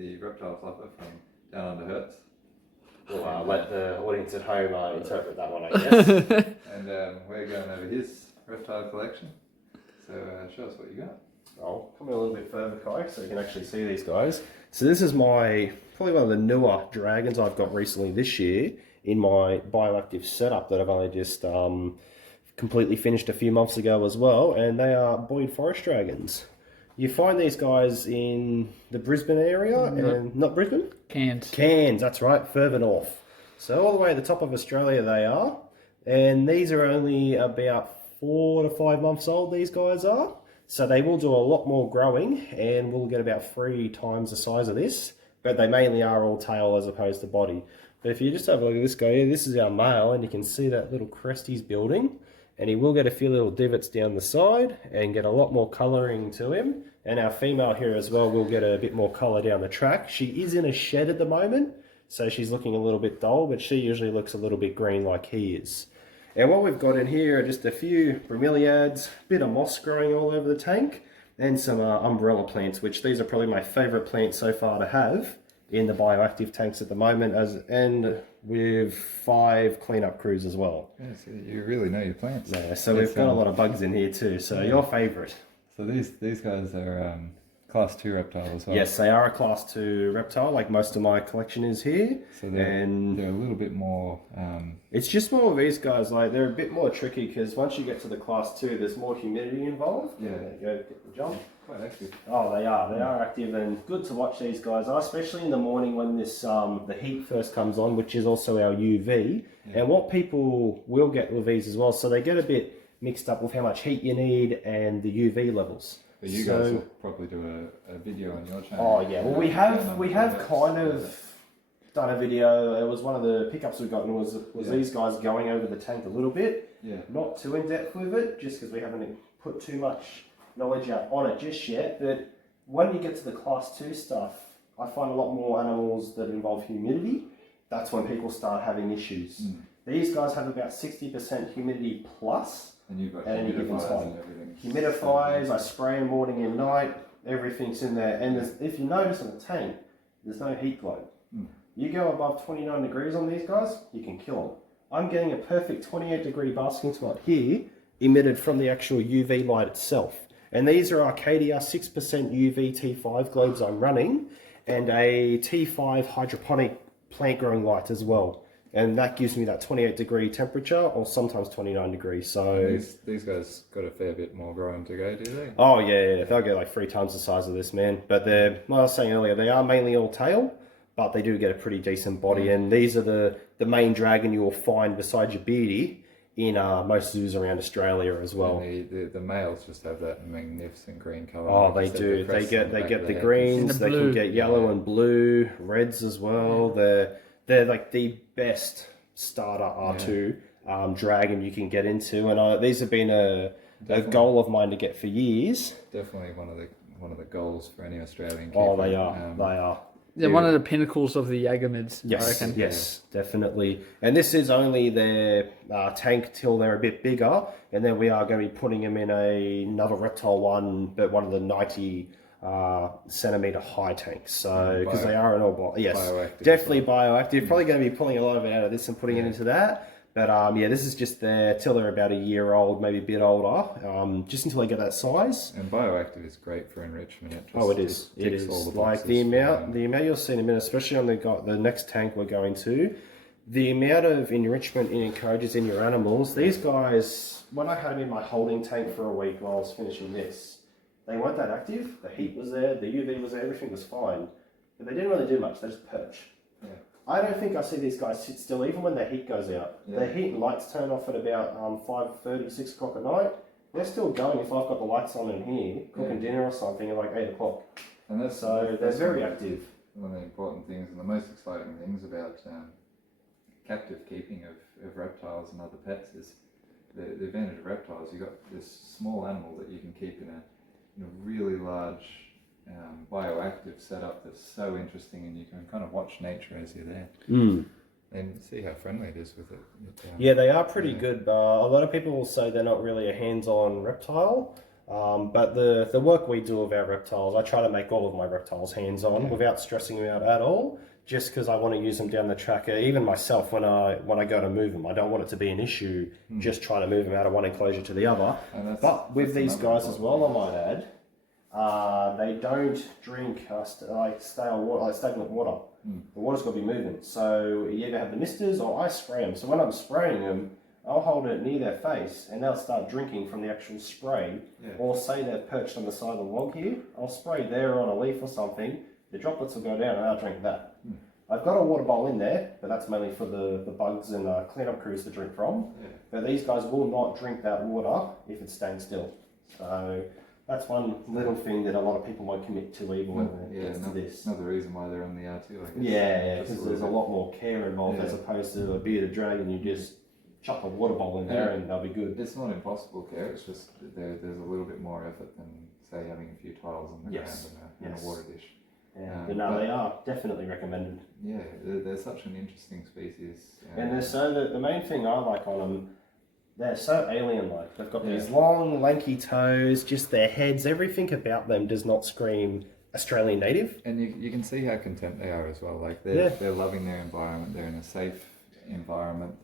the reptile fluffer from down under herps. Well, let the audience at home interpret that one, I guess. And we're going over his reptile collection. So show us what you got. I'll come in a little bit further, Kai, so you can actually see these guys. So this is probably one of the newer dragons I've got recently this year in my bioactive setup that I've only just completely finished a few months ago as well, and they are buoyed forest dragons. You find these guys in the Brisbane area, and not Brisbane? Cairns, that's right, further north. So all the way at the top of Australia they are, and these are only about 4 to 5 months old, these guys are. So they will do a lot more growing, and we'll get about 3 times the size of this, but they mainly are all tail as opposed to body. But if you just have a look at this guy here, this is our male, and you can see that little crest he's building, and he will get a few little divots down the side and get a lot more colouring to him. And our female here as well will get a bit more colour down the track. She is in a shed at the moment, so she's looking a little bit dull, but she usually looks a little bit green like he is. And what we've got in here are just a few bromeliads, bit of moss growing all over the tank, and some umbrella plants, which these are probably my favourite plants so far to have in the bioactive tanks at the moment, and with 5 cleanup crews as well. Yeah, so you really know your plants. Yeah, so we've got a lot of bugs in here too. So your favourite? So these guys are class 2 reptile as well. Yes, they are a class 2 reptile, like most of my collection is here. So they're a little bit more... It's just more of these guys, like they're a bit more tricky because once you get to the class 2, there's more humidity involved. Yeah. There you go, get the jump. Quite active. Oh, they are active and good to watch these guys, especially in the morning when this the heat first comes on, which is also our UV. Yeah. And what people will get with these as well, so they get a bit mixed up with how much heat you need and the UV levels. But you guys will probably do a video on your channel. Oh yeah, well we have kind of done a video. It was one of the pickups we've gotten was these guys going over the tank a little bit. Yeah. Not too in depth with it, just because we haven't put too much knowledge out on it just yet. But when you get to the class 2 stuff, I find a lot more animals that involve humidity. That's when people start having issues. These guys have about 60% humidity plus. And you've got at any given time. and everything. Humidifiers, I spray them morning and night, everything's in there. And if you notice in the tank, there's no heat globe. You go above 29 degrees on these guys, you can kill them. I'm getting a perfect 28 degree basking spot here, emitted from the actual UV light itself. And these are Arcadia 6% UV T5 globes I'm running, and a T5 hydroponic plant growing light as well. And that gives me that 28 degree temperature, or sometimes 29 degrees. So these guys got a fair bit more growing to go, do they? Oh yeah, they'll get like 3 times the size of this, man. But they're, like I was saying earlier, they are mainly all tail, but they do get a pretty decent body. And these are the main dragon you will find beside your beardy in most zoos around Australia as well. And the males just have that magnificent green colour. Oh, they do. They get the greens. They can get yellow and blue, reds as well. They're like the best starter R2 dragon you can get into, and these have been a goal of mine to get for years. Definitely one of the goals for any Australian keeper. Oh, they are. They are. They're one of the pinnacles of the Yagamids. Yes, I reckon. yes, definitely. And this is only their tank till they're a bit bigger, and then we are going to be putting them in another reptile one, but one of the 90 centimeter high tanks. So because they are an all bioactive, definitely bioactive. Probably going to be pulling a lot of it out of this and putting it into that. But yeah, this is just there till they're about a year old, maybe a bit older, just until they get that size. And bioactive is great for enrichment. It is. It is. Like the amount you'll see in a minute, especially on the next tank we're going to, the amount of enrichment it encourages in your animals. These guys, when I had them in my holding tank for a week while I was finishing this, they weren't that active. The heat was there, the UV was there, everything was fine, but they didn't really do much. They just perch. Yeah. I don't think I see these guys sit still even when the heat goes out. Yeah. The heat and lights turn off at about 5:30, 6 o'clock at night. They're still going if I've got the lights on in here, cooking dinner or something at like 8 o'clock. And they're very active. One of the important things and the most exciting things about captive keeping of reptiles and other pets is the advantage of reptiles. You've got this small animal that you can keep in a really large bioactive setup that's so interesting, and you can kind of watch nature as you're there and see how friendly it is with it. Yeah, they are pretty good. A lot of people will say they're not really a hands-on reptile, But the work we do of our reptiles, I try to make all of my reptiles hands-on without stressing them out at all, just because I want to use them down the tracker. Even myself, when I go to move them, I don't want it to be an issue just trying to move them out of one enclosure to the other. But with these guys as well, I might add, they don't drink stale water, like stagnant water. The water's got to be moving. So you either have the misters or I spray them. So when I'm spraying them, I'll hold it near their face and they'll start drinking from the actual spray. Or say they're perched on the side of the log here, I'll spray there on a leaf or something, the droplets will go down and they'll drink that. I've got a water bowl in there, but that's mainly for the bugs and cleanup crews to drink from. But these guys will not drink that water if it's staying still. So that's one little thing that a lot of people won't commit to even when it gets to this. Another reason why they're on the R2, I guess. Yeah, because there's a lot more care involved as opposed to a bearded dragon. You just chuck a water bowl in there and they'll be good. It's not impossible care, it's just there's a little bit more effort than, say, having a few tiles on the ground and a water dish. But no, they are definitely recommended. Yeah, they're such an interesting species. And they're the main thing I like on them, they're so alien-like. They've got these long, lanky toes, just their heads, everything about them does not scream Australian native. And you can see how content they are as well. Like they're loving their environment. They're in a safe environment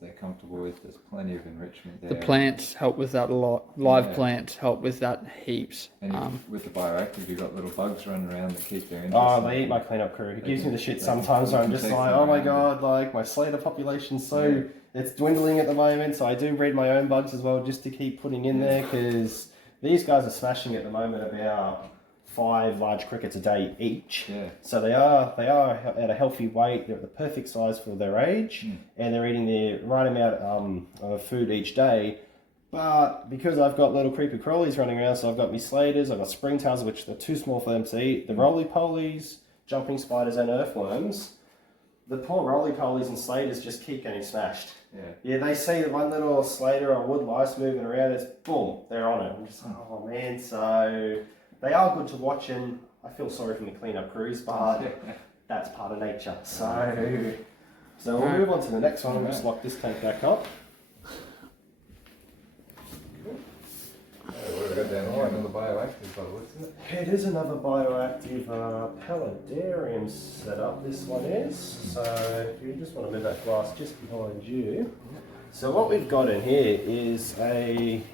they're comfortable with. There's plenty of enrichment there. The plants help with that a lot. Live plants help with that heaps. And with the bioactive, you've got little bugs running around that keep their interest. Oh, they eat my cleanup crew. It gives me the shit sometimes where I'm just like, oh my god, like my slater population's it's dwindling at the moment, so I do breed my own bugs as well just to keep putting in there, because these guys are smashing at the moment about 5 large crickets a day each. So they are at a healthy weight. They're at the perfect size for their age, and they're eating the right amount of food each day. But because I've got little creepy crawlies running around, so I've got me slaters, I've got springtails, which are too small for them to eat, the roly-polies, jumping spiders, and earthworms. The poor roly-polies and slaters just keep getting smashed. Yeah, they see one little slater or wood lice moving around, it's boom, they're on it. I'm just like, oh man, so they are good to watch, and I feel sorry for the cleanup crews, but that's part of nature. So we'll move on to the next one. I'll just lock this tank back up. What have we got down here? Another bioactive by the looks of it. It is another bioactive paludarium setup, this one is. So if you just want to move that glass just behind you. So what we've got in here is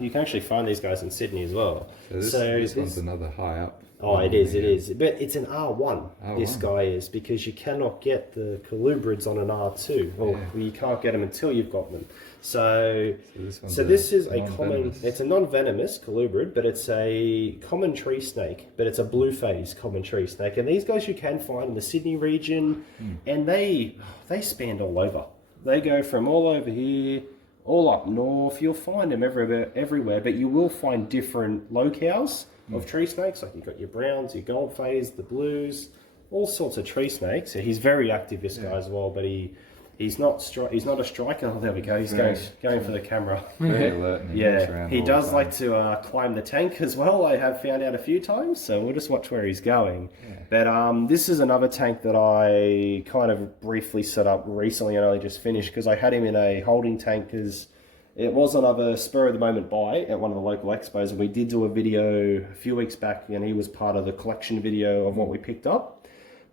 you can actually find these guys in Sydney as well. So this one's another high up. Oh, it is. But it's an R1, this guy is, because you cannot get the colubrids on an R2. Well, you can't get them until you've got them. So this is a common, it's a non-venomous colubrid, but it's a common tree snake, but it's a blue phase common tree snake. And these guys you can find in the Sydney region, and they span all over. They go from all over here, all up north. You'll find them everywhere, but you will find different locales of tree snakes. Like you've got your browns, your gold phase, the blues, all sorts of tree snakes. So he's very active, this guy as well, but he's not a striker. Oh, there we go. He's going for the camera. Very alert. And he does like to climb the tank as well. I have found out a few times, so we'll just watch where he's going. But this is another tank that I kind of briefly set up recently and only just finished, because I had him in a holding tank because it was another spur of the moment buy at one of the local expos, and we did do a video a few weeks back, and he was part of the collection video of what we picked up.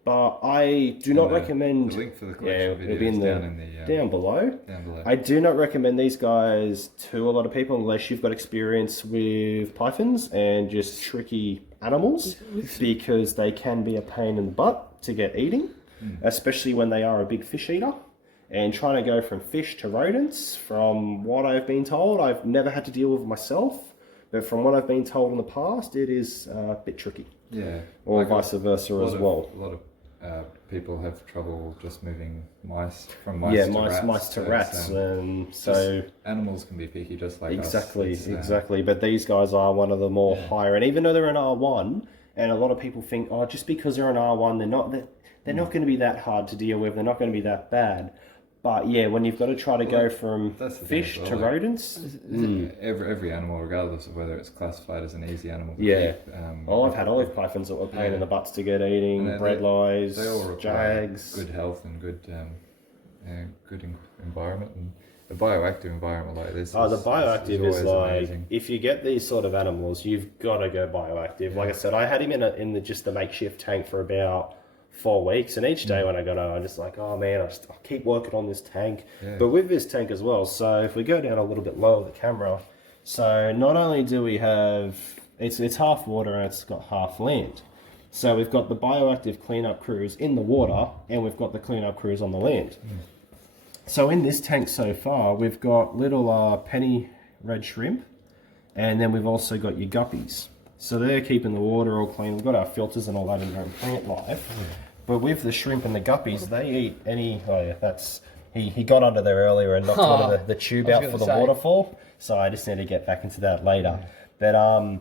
But I do not recommend. The link for the collection video is down below. Down below. I do not recommend these guys to a lot of people unless you've got experience with pythons and just tricky animals, because they can be a pain in the butt to get eating, especially when they are a big fish eater. And trying to go from fish to rodents, from what I've been told, I've never had to deal with myself, but from what I've been told in the past, it is a bit tricky. Yeah. Or like vice versa as well. A lot of people have trouble just moving mice to rats. And so animals can be picky just like us. Exactly. But these guys are one of the more higher, and even though they're an R1, and a lot of people think, oh, just because they're an R1, they're not going to be that hard to deal with. They're not going to be that bad. But yeah, when you've got to try to go from fish to rodents, every animal, regardless of whether it's classified as an easy animal to keep. I've had olive pythons that were pain in the butts to get eating, breadlies, they all require jags, good health and good environment, a bioactive environment like this. Oh, the bioactive is always like, amazing. if you get these sort of animals, you've got to go bioactive. Like I said, I had him in just the makeshift tank for about 4 weeks, and each day when I got home, I'm just like, oh man, I keep working on this tank. Yeah. But with this tank as well, so if we go down a little bit lower the camera, so not only do we have, it's half water and it's got half land. So we've got the bioactive cleanup crews in the water, and we've got the cleanup crews on the land. So in this tank so far, we've got little penny red shrimp, and then we've also got your guppies. So they're keeping the water all clean. We've got our filters and all that in there in plant life. But with the shrimp and the guppies, they eat any... Oh yeah, that's... He got under there earlier and knocked one of the tube out for the waterfall. So I just need to get back into that later. But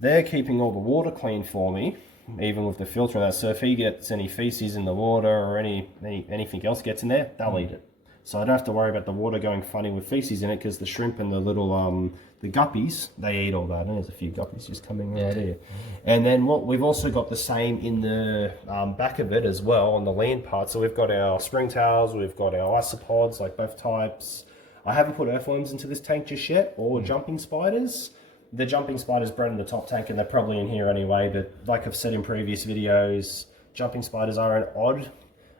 they're keeping all the water clean for me, even with the filter and that. So if he gets any feces in the water or anything else gets in there, they'll eat it. So I don't have to worry about the water going funny with feces in it, because the shrimp and the little the guppies, they eat all that. And there's a few guppies just coming right here. And then we've also got the same in the back of it as well on the land part. So we've got our springtails, we've got our isopods, like both types. I haven't put earthworms into this tank just yet, or jumping spiders. The jumping spiders bred in the top tank, and they're probably in here anyway. But like I've said in previous videos, jumping spiders are an odd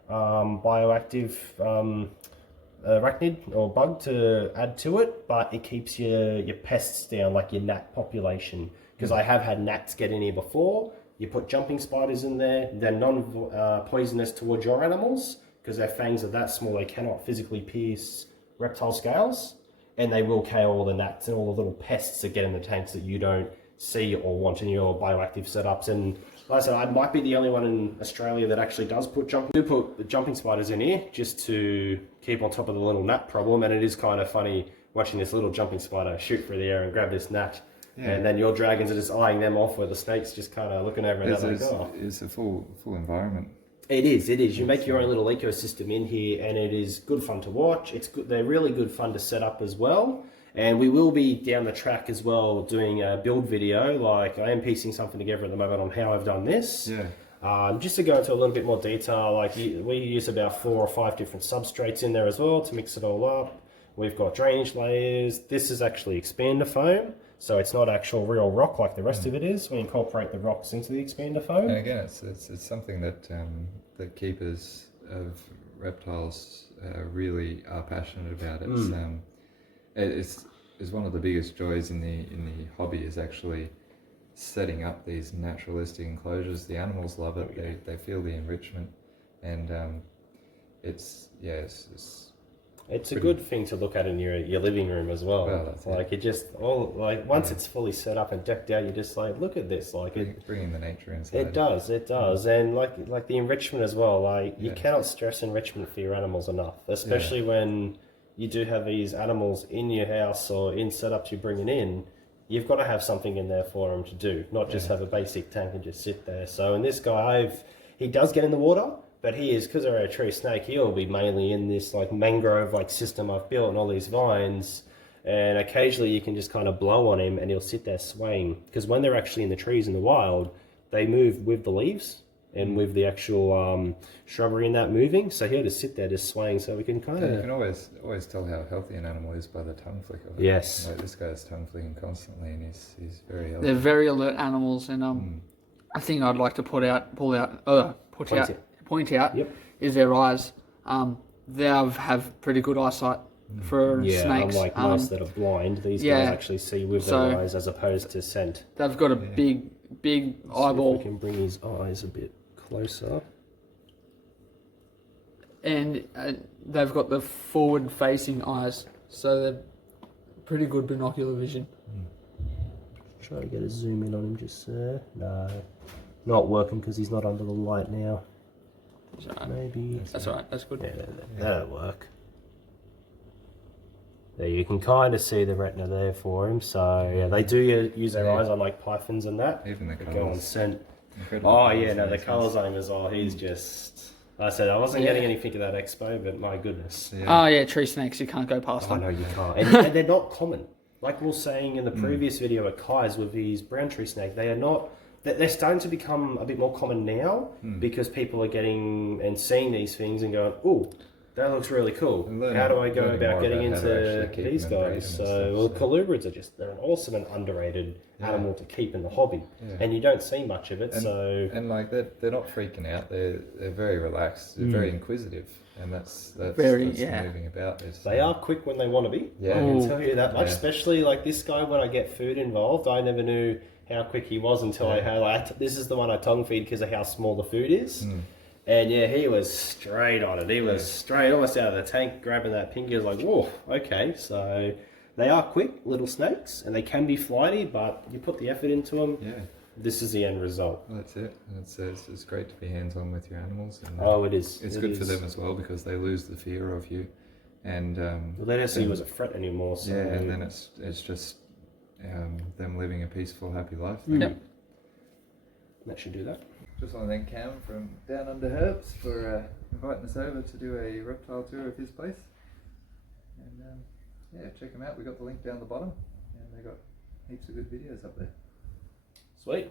bioactive arachnid or bug to add to it, but it keeps your pests down, like your gnat population. Because I have had gnats get in here before. You put jumping spiders in there, they're non-poisonous towards your animals, because their fangs are that small they cannot physically pierce reptile scales, and they will kill all the gnats and all the little pests that get in the tanks that you don't see or want in your bioactive setups. And like I said, I might be the only one in Australia that actually does put jumping spiders in here, just to keep on top of the little gnat problem. And it is kind of funny watching this little jumping spider shoot through the air and grab this gnat, and then your dragons are just eyeing them off, where the snake's just kind of looking over and It's a full environment. It is. You make your own little ecosystem in here, and it is good fun to watch. It's good. They're really good fun to set up as well. And we will be down the track as well doing a build video. Like, I am piecing something together at the moment on how I've done this. Just to go into a little bit more detail, like we use about 4 or 5 different substrates in there as well to mix it all up. We've got drainage layers. This is actually expander foam, so it's not actual real rock like the rest of it is. We incorporate the rocks into the expander foam. And again, it's something that that keepers of reptiles really are passionate about. It's one of the biggest joys in the hobby, is actually setting up these naturalistic enclosures. The animals love it. They feel the enrichment, and it's a good thing to look at in your living room as well. That's like it just once it's fully set up and decked out, you're just like, look at this, like bringing the nature inside. It does, and like the enrichment as well. Like you cannot stress enrichment for your animals enough, especially when you do have these animals in your house or in setups you're bringing in. You've got to have something in there for them to do, not just have a basic tank and just sit there. So in this guy, he does get in the water, but he is, because they're a tree snake, he'll be mainly in this like mangrove like system I've built and all these vines, and occasionally you can just kind of blow on him and he'll sit there swaying, because when they're actually in the trees in the wild, they move with the leaves and with the actual shrubbery in that moving, so he'll just sit there just swaying. So we can kind of... You can always tell how healthy an animal is by the tongue flick of it. Yes. Like this guy's tongue flicking constantly, and he's very healthy. They're very alert animals, and I think I'd like to point out is their eyes. They have pretty good eyesight for snakes. Unlike most that are blind, these guys actually see with their eyes as opposed to scent. They've got a big eyeball. We can bring his eyes a bit closer. And they've got the forward-facing eyes, so they're pretty good binocular vision. Try to get a zoom in on him just there. No, not working because he's not under the light now. Maybe. That's alright, that's good. Yeah, that'll work. There, you can kind of see the retina there for him. So yeah, they do use their eyes on like pythons and that. Even the go on scent. Incredible The colours on him as well. He's just... Like I said, I wasn't getting anything at that expo, but my goodness. Tree snakes, you can't go past them. I know you can't. And they're not common. Like we were saying in the previous video at Kai's with these brown tree snake, they are not... They're starting to become a bit more common now because people are getting and seeing these things and going, oh, That looks really cool. And How do I go learning about more getting about how to into actually keep these them and breed guys? them and So, stuff, colubrids are they're an awesome and underrated animal to keep in the hobby. Yeah. And you don't see much of it, And like they're not freaking out. They're very relaxed. They're very inquisitive, and that's Very, the yeah. moving about. They are quick when they want to be. Yeah. I can Ooh. tell you that much. Yeah. Especially like this guy, when I get food involved, I never knew how quick he was until I Yeah. had this is the one I tongue feed because of how small the food is. Mm. And yeah, he was straight on it. He was straight, almost out of the tank, grabbing that pink. He was like, whoa, okay. So they are quick little snakes, and they can be flighty, but you put the effort into them. Yeah. This is the end result. Well, that's it. And it's great to be hands-on with your animals. And, Oh, it is. It's It good for is. them as well because they lose the fear of you, and Well, they don't see you as a threat anymore. So yeah, and then it's just them living a peaceful, happy life. Yep. that should do that. Just want to thank Cam from Down Under Herps for inviting us over to do a reptile tour of his place. And yeah, check them out. We got the link down the bottom, and they got heaps of good videos up there. Sweet.